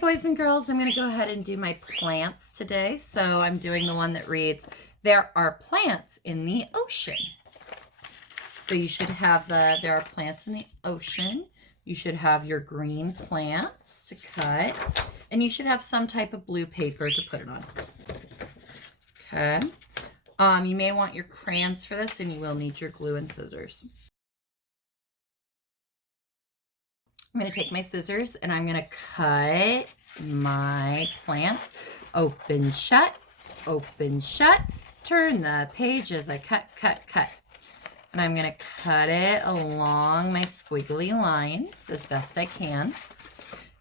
boys and girls, I'm going to go ahead and do my plants today. So I'm doing the one that reads, there are plants in the ocean. So you should have there are plants in the ocean. You should have your green plants to cut, and you should have some type of blue paper to put it on. Okay. You may want your crayons for this, and you will need your glue and scissors. I'm going to take my scissors and I'm going to cut my plants open, shut, turn the page as I cut. And I'm going to cut it along my squiggly lines as best I can.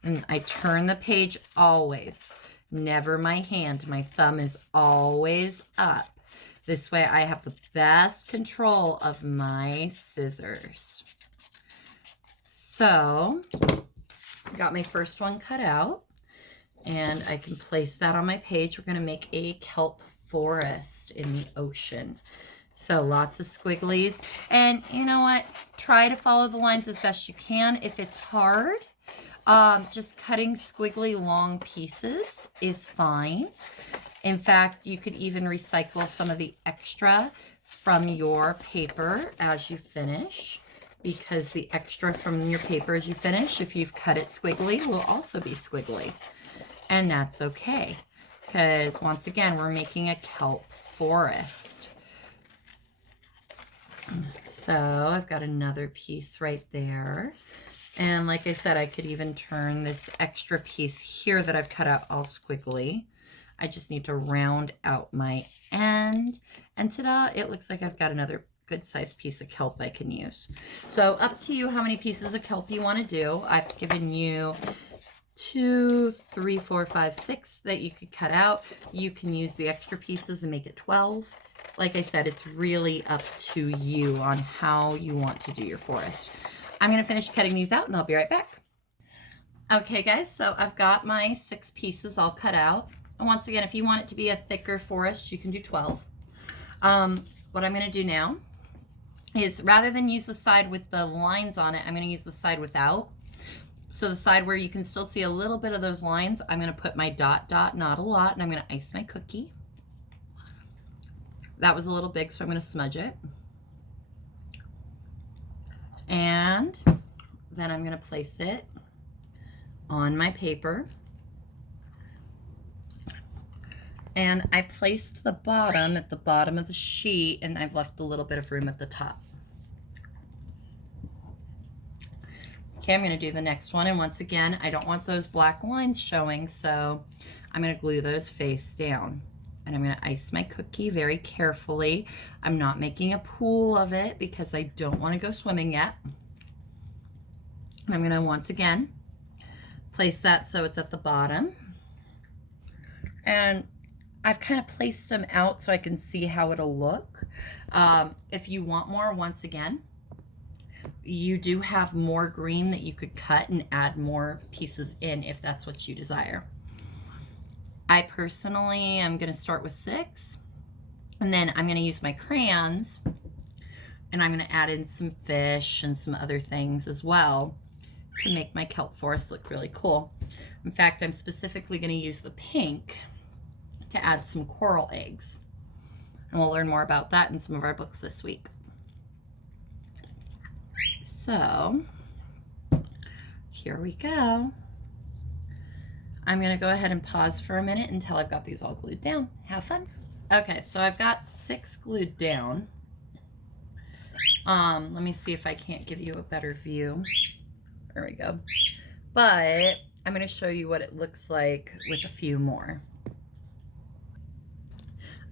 And I turn the page always, never my hand. My thumb is always up. This way I have the best control of my scissors. So, I got my first one cut out, and I can place that on my page. We're going to make a kelp forest in the ocean. So, lots of squigglies. And you know what? Try to follow the lines as best you can. If it's hard, just cutting squiggly long pieces is fine. In fact, you could even recycle some of the extra from your paper as you finish, because the extra from your paper as you finish, if you've cut it squiggly, will also be squiggly. And that's okay, because once again, we're making a kelp forest. So I've got another piece right there. And like I said, I could even turn this extra piece here that I've cut out all squiggly. I just need to round out my end. And ta-da, it looks like I've got another good sized piece of kelp I can use. So up to you how many pieces of kelp you want to do. I've given you 2, 3, 4, 5, 6 that you could cut out. You can use the extra pieces and make it 12. Like I said, it's really up to you on how you want to do your forest. I'm going to finish cutting these out and I'll be right back. Okay guys, so I've got my 6 pieces all cut out. And once again, if you want it to be a thicker forest, you can do 12. What I'm going to do now is, rather than use the side with the lines on it, I'm going to use the side without. So the side where you can still see a little bit of those lines, I'm going to put my dot, not a lot, and I'm going to ice my cookie. That was a little big, so I'm going to smudge it. And then I'm going to place it on my paper. And I placed the bottom at the bottom of the sheet, and I've left a little bit of room at the top. Okay, I'm going to do the next one, and once again, I don't want those black lines showing, so I'm going to glue those face down. And I'm going to ice my cookie very carefully. I'm not making a pool of it because I don't want to go swimming yet. And I'm going to once again place that so it's at the bottom. And I've kind of placed them out so I can see how it'll look. If you want more, once again, you do have more green that you could cut and add more pieces in if that's what you desire. I personally am going to start with 6, and then I'm going to use my crayons, and I'm going to add in some fish and some other things as well to make my kelp forest look really cool. In fact, I'm specifically going to use the pink to add some coral eggs. And we'll learn more about that in some of our books this week. So, here we go. I'm going to go ahead and pause for a minute until I've got these all glued down. Have fun. Okay, so I've got 6 glued down. Let me see if I can't give you a better view. There we go. But I'm going to show you what it looks like with a few more.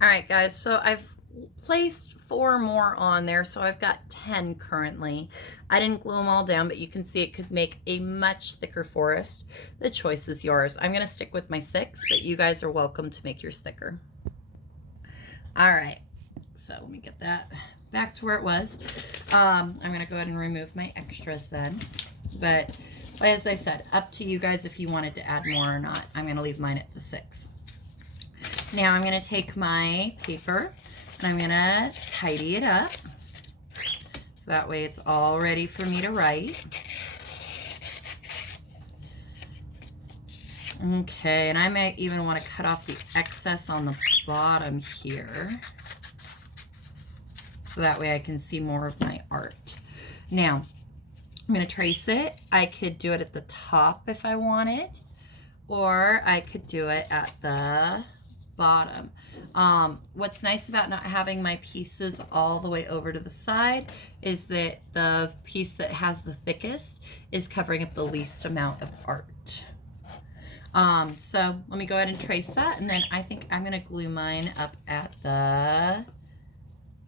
All right, guys, so I've placed 4 more on there, so I've got 10 currently. I didn't glue them all down, but you can see it could make a much thicker forest. The choice is yours. I'm going to stick with my 6, but you guys are welcome to make yours thicker. All right, so let me get that back to where it was. I'm going to go ahead and remove my extras then. But as I said, up to you guys if you wanted to add more or not. I'm going to leave mine at the 6. Now I'm going to take my paper and I'm going to tidy it up so that way it's all ready for me to write. Okay, and I might even want to cut off the excess on the bottom here, so that way I can see more of my art. Now, I'm going to trace it. I could do it at the top if I wanted, or I could do it at the bottom. What's nice about not having my pieces all the way over to the side is that the piece that has the thickest is covering up the least amount of art. So let me go ahead and trace that, and then I think I'm going to glue mine up at the,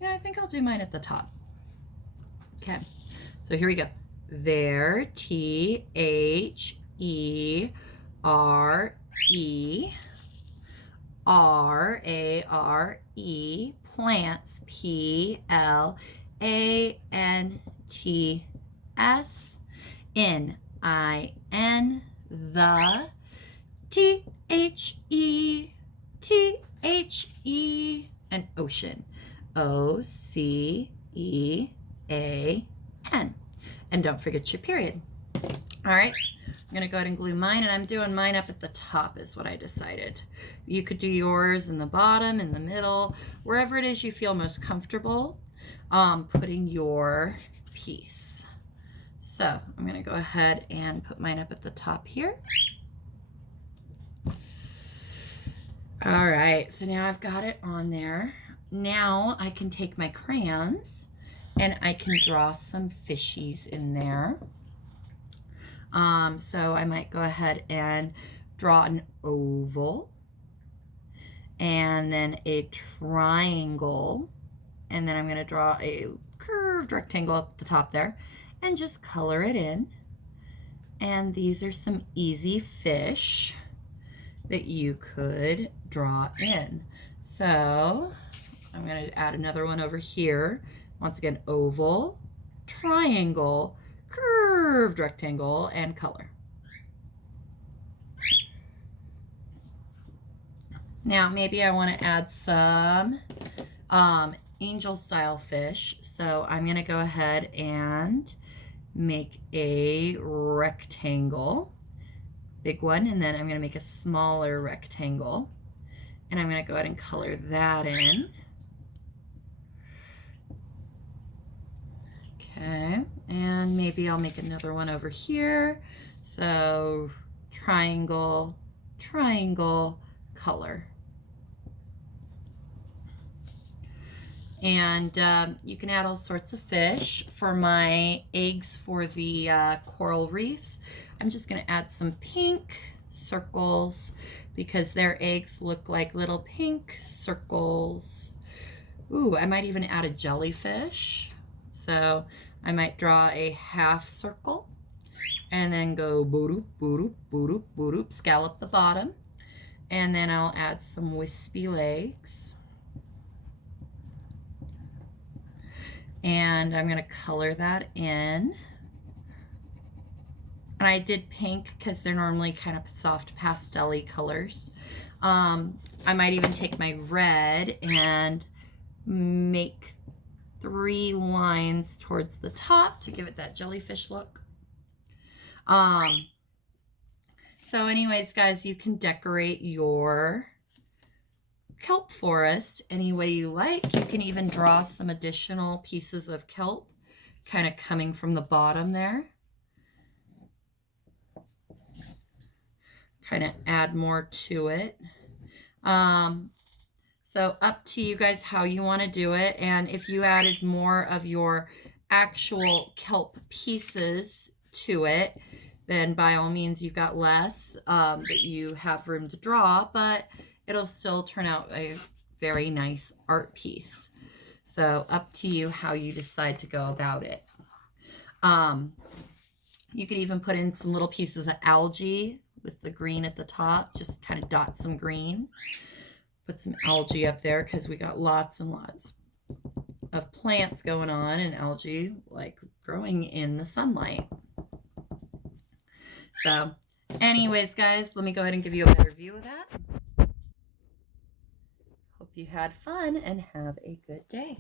I think I'll do mine at the top. Okay, so here we go. There, T-H-E-R-E, R-A-R-E, plants, P-L-A-N-T-S, N-I-N, the, T-H-E, T-H-E, and ocean, O-C-E-A-N. And don't forget your period. All right, I'm gonna go ahead and glue mine, and I'm doing mine up at the top is what I decided. You could do yours in the bottom, in the middle, wherever it is you feel most comfortable putting your piece. So I'm gonna go ahead and put mine up at the top here. All right, so now I've got it on there. Now I can take my crayons and I can draw some fishies in there. So I might go ahead and draw an oval, and then a triangle, and then I'm going to draw a curved rectangle up the top there and just color it in. And these are some easy fish that you could draw in. So I'm going to add another one over here. Once again, oval, triangle, curved rectangle, and color. Now maybe I want to add some angel style fish. So I'm going to go ahead and make a rectangle, big one, and then I'm going to make a smaller rectangle, and I'm going to go ahead and color that in. Okay, and maybe I'll make another one over here. So triangle, triangle, color. And you can add all sorts of fish. For my eggs for the coral reefs, I'm just going to add some pink circles because their eggs look like little pink circles. Ooh, I might even add a jellyfish. So I might draw a half circle and then go boop, boop, boop, boop, scallop the bottom. And then I'll add some wispy legs. And I'm going to color that in. And I did pink because they're normally kind of soft pastel-y colors. I might even take my red and make 3 lines towards the top to give it that jellyfish look. So anyways, guys, you can decorate your kelp forest any way you like. You can even draw some additional pieces of kelp kind of coming from the bottom there. Kind of add more to it. So up to you guys how you want to do it. And if you added more of your actual kelp pieces to it, then by all means you've got less that you have room to draw, but it'll still turn out a very nice art piece. So up to you how you decide to go about it. You could even put in some little pieces of algae with the green at the top, just kind of dot some green. Put some algae up there because we got lots and lots of plants going on, and algae like growing in the sunlight. So anyways, guys, let me go ahead and give you a better view of that. Hope you had fun and have a good day.